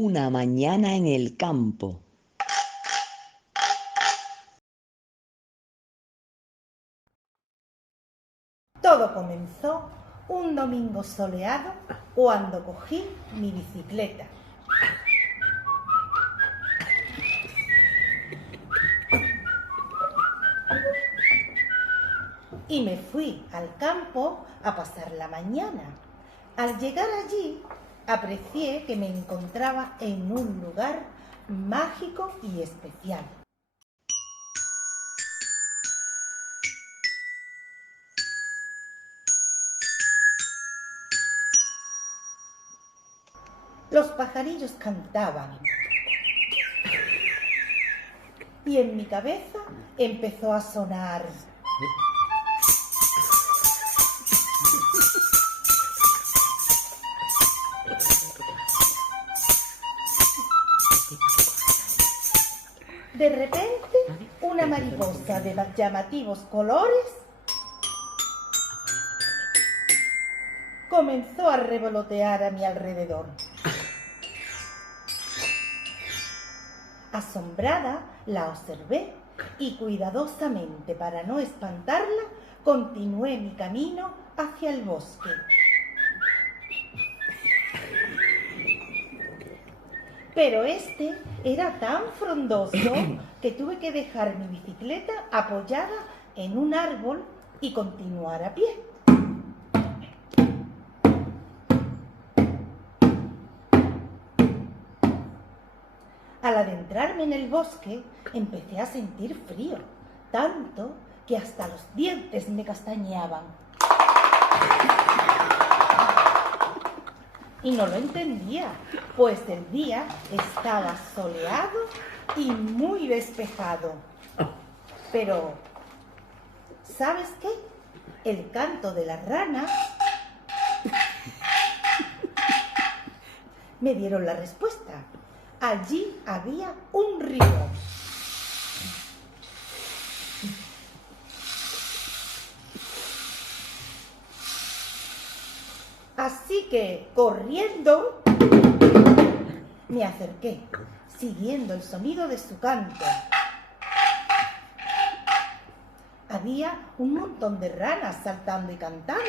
Una mañana en el campo. Todo comenzó un domingo soleado cuando cogí mi bicicleta. Y me fui al campo a pasar la mañana. Al llegar allí, aprecié que me encontraba en un lugar mágico y especial. Los pajarillos cantaban y en mi cabeza empezó a sonar. De repente, una mariposa de llamativos colores comenzó a revolotear a mi alrededor. Asombrada, la observé y cuidadosamente, para no espantarla, continué mi camino hacia el bosque. Pero este era tan frondoso que tuve que dejar mi bicicleta apoyada en un árbol y continuar a pie. Al adentrarme en el bosque, empecé a sentir frío, tanto que hasta los dientes me castañeaban. Y no lo entendía, pues el día estaba soleado y muy despejado. Pero, ¿sabes qué? El canto de las ranas me dieron la respuesta. Allí había un río. Así que, corriendo, me acerqué, siguiendo el sonido de su canto. Había un montón de ranas saltando y cantando,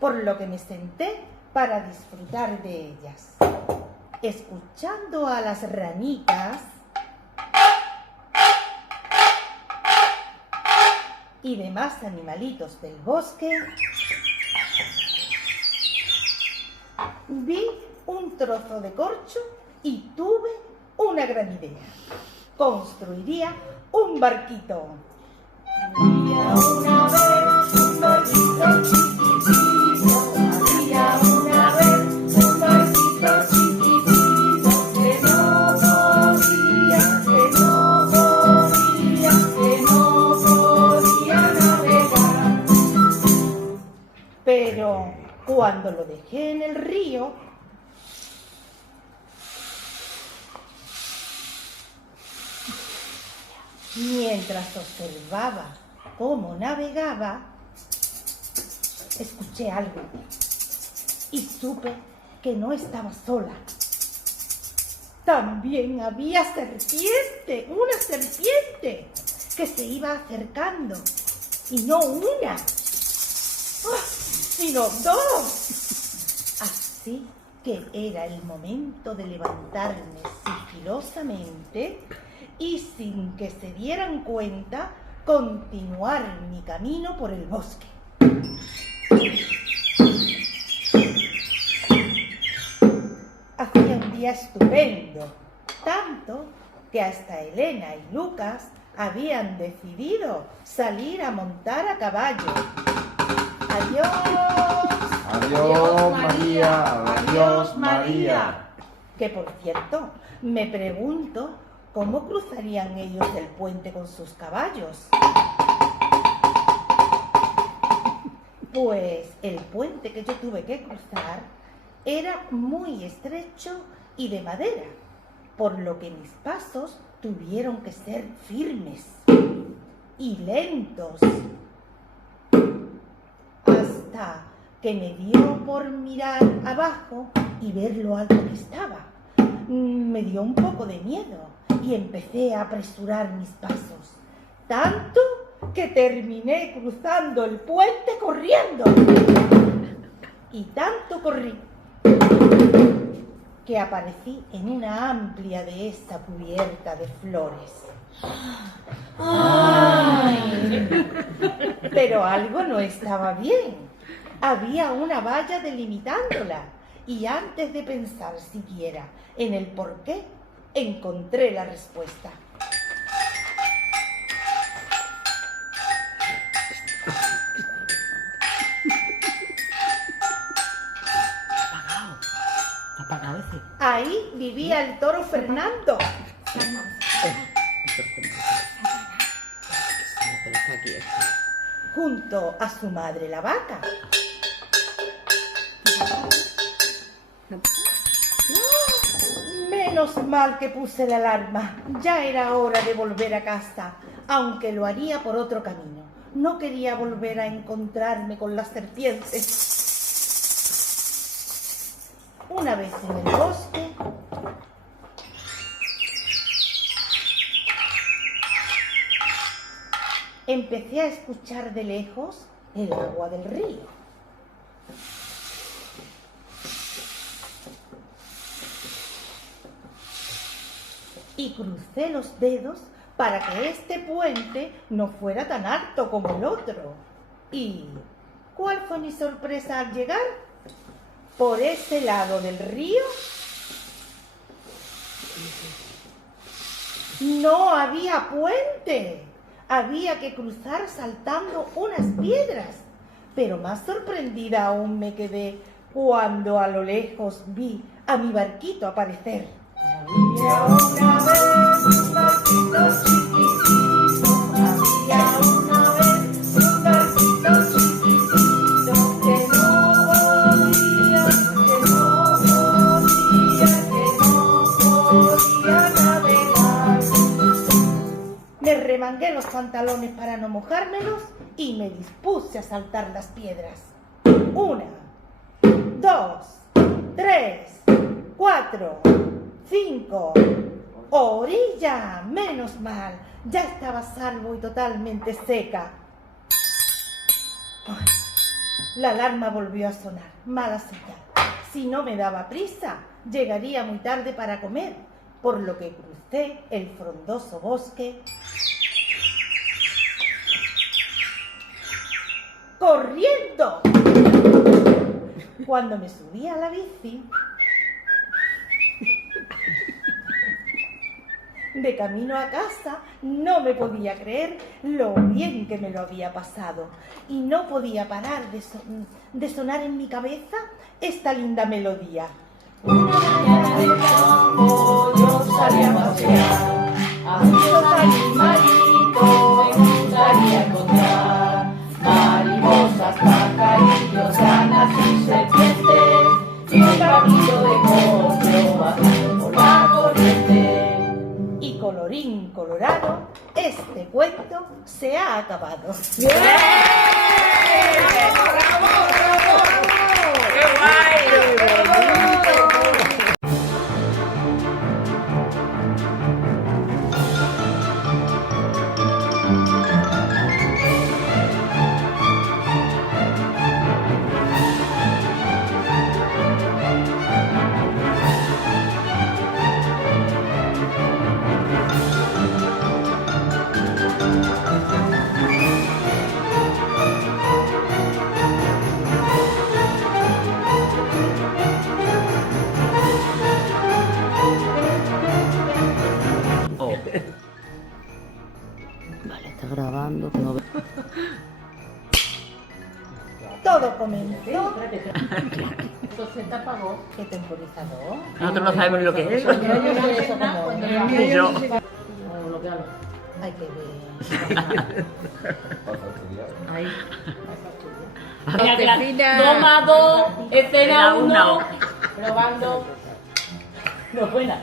por lo que me senté para disfrutar de ellas, escuchando a las ranitas y demás animalitos del bosque. Vi un trozo de corcho y tuve una gran idea. Construiría un barquito. Había una vez un barquito chiquitito, había una vez un barquito chiquitito que no podía navegar. Pero cuando lo dejé en el río, mientras observaba cómo navegaba, escuché algo y supe que no estaba sola. También había serpiente, una serpiente que se iba acercando, y no una, sino dos. Así que era el momento de levantarme sigilosamente y, sin que se dieran cuenta, continuar mi camino por el bosque. Hacía un día estupendo, tanto que hasta Elena y Lucas habían decidido salir a montar a caballo. ¡Adiós! Adiós, María. Adiós, María. Que, por cierto, me pregunto cómo cruzarían ellos el puente con sus caballos. Pues el puente que yo tuve que cruzar era muy estrecho y de madera, por lo que mis pasos tuvieron que ser firmes y lentos. Hasta que me dio por mirar abajo y ver lo alto que estaba. Me dio un poco de miedo y empecé a apresurar mis pasos, tanto que terminé cruzando el puente corriendo. Y tanto corrí que aparecí en una amplia dehesa cubierta de flores. ¡Ay! Pero algo no estaba bien. Había una valla delimitándola y antes de pensar siquiera en el porqué, encontré la respuesta. Apagado ese. Ahí vivía el toro Fernando. Junto a su madre la vaca. Menos mal que puse la alarma. Ya era hora de volver a casa, aunque lo haría por otro camino. No quería volver a encontrarme con las serpientes. Una vez en el bosque, empecé a escuchar de lejos el agua del río. Y crucé los dedos para que este puente no fuera tan alto como el otro. ¿Y cuál fue mi sorpresa al llegar? Por ese lado del río no había puente. Había que cruzar saltando unas piedras. Pero más sorprendida aún me quedé cuando a lo lejos vi a mi barquito aparecer. Había una vez un barquito chiquitito, había una vez un barquito chiquitito que no podía navegar. Me remangué los pantalones para no mojármelos y me dispuse a saltar las piedras. 1, 2, 3, 4, 5. ¡Orilla! Menos mal, ya estaba a salvo y totalmente seca. Ay, la alarma volvió a sonar. Mala señal. Si no me daba prisa, llegaría muy tarde para comer, por lo que crucé el frondoso bosque corriendo. Cuando me subí a la bici, de camino a casa, no me podía creer lo bien que me lo había pasado y no podía parar de sonar en mi cabeza esta linda melodía. Una mañana de campo yo salí a pasear, a muchos animalitos me gustaría encontrar, mariposas, pajarillos, ranas y serpientes, y un camino de cocho bajando por la corriente. Y colorín colorado, este cuento se ha acabado. ¡Bien! ¡Bravo, bravo, bravo! ¡Qué guay! Vale, está grabando. No... Todo comenzó. Esto se te apagó. ¿Qué temporizador? Nosotros no sabemos lo que es eso. Yo. Hay que ver. Ahí. Cristina. 2 más 2, escena 1. Una. Probando. No, buena.